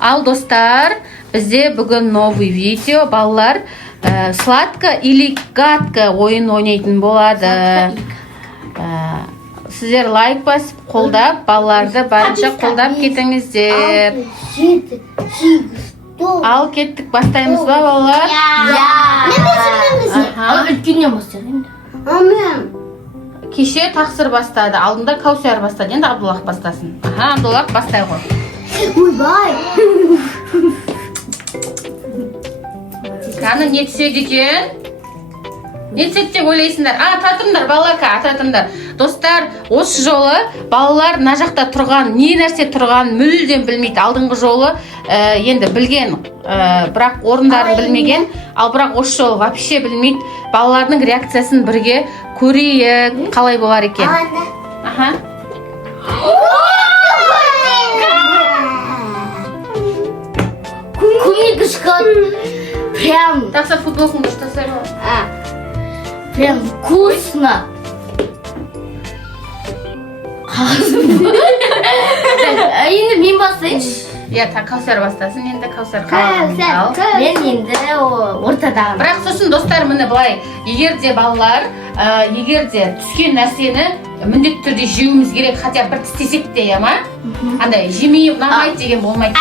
Ал достар, бізде бүгін новый видео. Балалар сладко или гадко ойын ойнайтын болады. Сіздер лайк басып, қолдап, балаларды барынша қолдап кетіңіздер. Ал кеттік, бастаймыз ба, балалар? Үлкеннен бастаймын. Кеше тақсыр бастады, алдында Каусар бастады, енді Абдуллах бастасын. Абдуллах бастай ғой. Ойбай. Кәні не түседі екен? Не түседі деп ойлайсыңдар? Татырыңдар, балалар, татырыңдар. Достар, осы жолы балалар мына жақта тұрған, не нәрсе тұрған мүлдем білмейді. Алдыңғы жолы енді білген, бірақ орындарын білмеген, ал бірақ осы жолы вообще білмейді. Балалардың реакциясын бірге көрейік, қалай болар екен. Кумикашка прям... Тақса футболкаңды ұштасай ма? Прям вкусно. Енді мен бастайыншы. Каусар бастасын, енді Каусар қалағанды ал. Мен енді ортадағын. Бірақ сосын достар, міне былай, егер де балалар, егер де түскен нәрсені міндетті түрде жеуіміз керек, хотя бір тістесек те, андай жемей ұнамайды деген болмайды.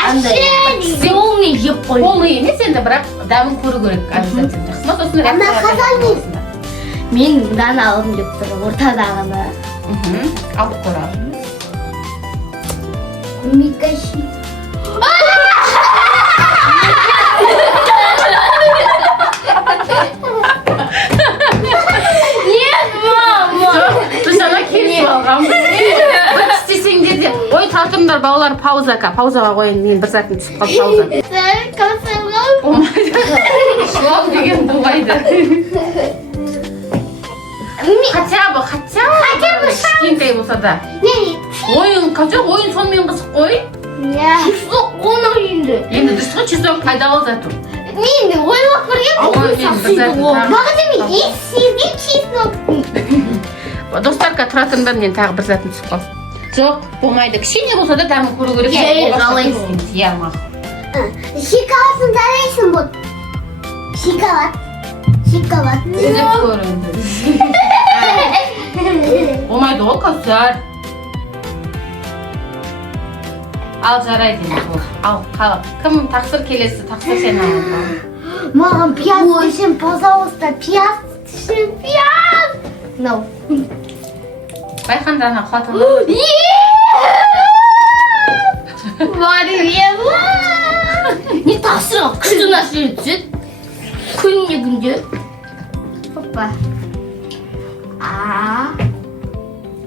Полный жеп қой. Полный емес, енді бірақ дәмін көру керек. Обязательно. Жақсы ма, сосын реакция. Мен мынаны алғым деп тұр, ортадағыны. Алып көріп. Кумикаши. Татырыңдар, балалар, паузаға қойын, мен бір сәтін түсіп қалып пауза. Болмайды. Шлап деген болмайды. Хотя бы кішкентай болса да. Ойын сонымен қызық қой. Чеснок оның үйінде. Енді дұрыс қой, чеснок пайдалы зату. Мен ойлап көрген достарға тұратыңдар, мен тағы бір затын түсіп қалсын. Жоқ, болмайды. Кішкене болса да дәмін көру керек. Шоколадын жарайсың бұл. Шоколад. Үзіп көріңді. Болмайды ғой, Каусар. Ал жарайды. Ал, қалып. Кім тақсыр келесі? Тақсыр сен алып. Маған пияз түсін, пожалуйста, пияз түсін, пияз. No. Байқанды ана құлатылды. Не тақсырға күшті нәрсе түседі? Күнде. Опа.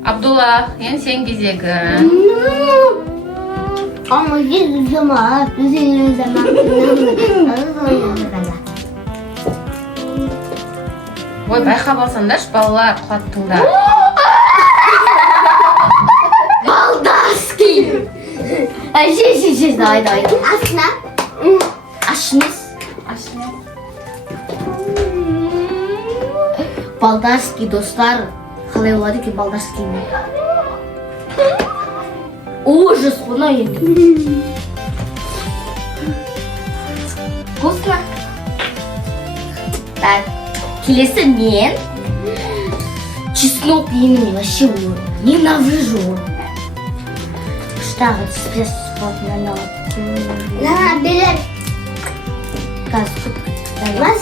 Абдуллах, ең сен кезегі. Ama bir zaman, bir zaman. Ой, байқап алсаңдаршы, балалар құлаттыңдар. Baldarski. Şey, haydi. Aslında. Aşınız. Baldarski dostlar. Қалай болады екен Балдарски? Ужас, бұны енді. Вкусно. Так, келесі мен. Чеснок емін вообще ненавижу. Штағы спес спортынан алып. Берер. Қазір. Yaprak.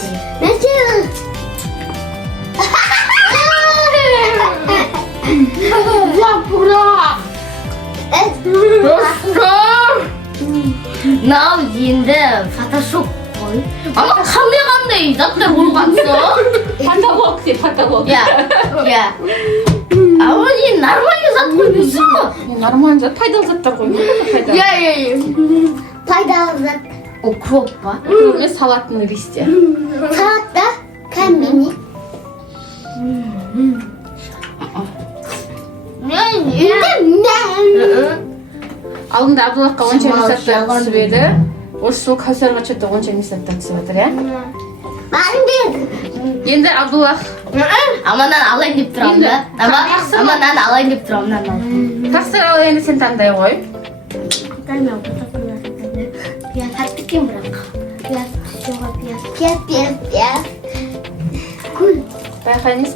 Dostlar. Нау енді фотошоп қой. Ama қандай заттар болғанса. Потолок де, потолок. Ama не нормальный зат қой дейсің ғой. Нормальный зат, пайдалы заттар қой. Пайдалы зат. Укроп па? Емес салаттың листья. Салатта кәмені. Алдында Абдуллахқа онша мисаттар түсіп еді. Осы жыл Каусарға что-то онша мисаттар түсіп жатыр, Енді Енді Абдуллах Аманан алайын деп тұрамын да. Аманан алайын деп тұрамын. Тақсыр ал енді сен таңдай қой. Таңдаймын. Пияз қатты екен бірақ. Пияз жоға пияз. Гүл. Байқаймыз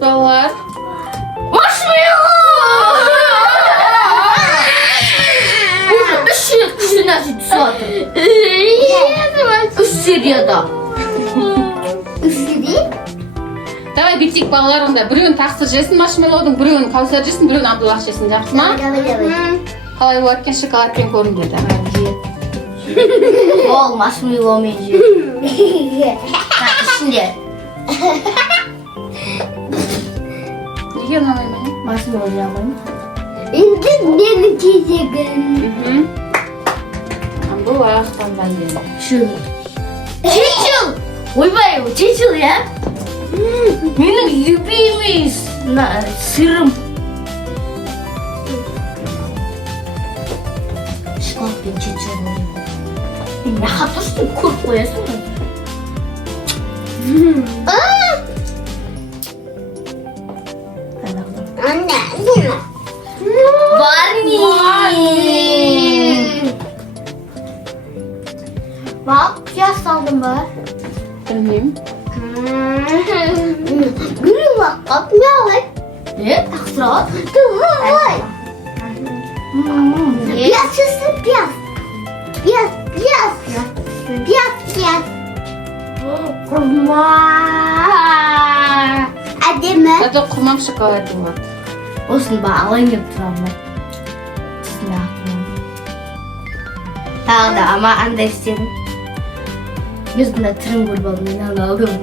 балалар. Үш нәрсе түсіп жатыр. Үш серияда. Үш серия? Давай бүйтейік балалар, онда біреуін тақсыр жесін маршмеллоудың, біреуін Кәусар жесін, біреуін Абдуллах жесін, жақсы ма? Қалай болады екен шоколадпен көрінеді. Ол маршмеллоумен жеп. Ішінде. Неге ұнамай ма? Маршмеллоу жамаймын. Енді менің кезегім. Абдуллах таңдайды. Чечил! Ойбай, чечил, я? Менің любимый сырым. Шоколадпен чечил. Мен рахат ұштым, көріп қоясың. Анна, Барни! Bak, piyaz saldım var. Білмеймін. Gülüm bak, kapmıyor lan. Ne? Taksırat. Vay. Piyaz çıksın, piyaz. Piyaz. Kurma. Hadi mi? Зато құрмам шоколады болады. Olsun bak, alayım деп тұрамын. Тағы да ama андай істедім. Өзімді түрін көріп алдым, мен ана алғым.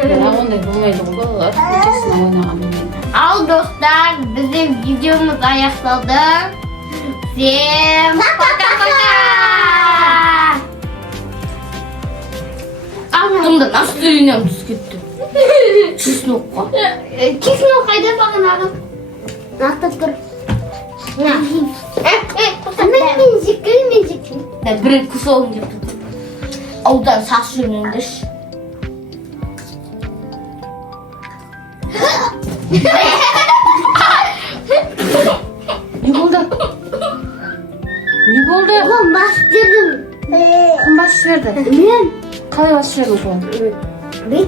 Бірақ ондай болмайды ғой балалар. Өтесін ойнағанмен. Ал достар, біздің видеомыз аяқталды. Всем пока-пока! Ақтымда настроением түсіп кетті. Чеснокқа. Чеснок қайда бағанағы? Нақтап тұр. Мен жеккіл. Бір кусогын деп тұр. Аудан сақ жүрмеңдіш. Не болды? Оған бас бердім. Кім бас жіберді? Мен. Қалай бас жібердің қолын? Мен.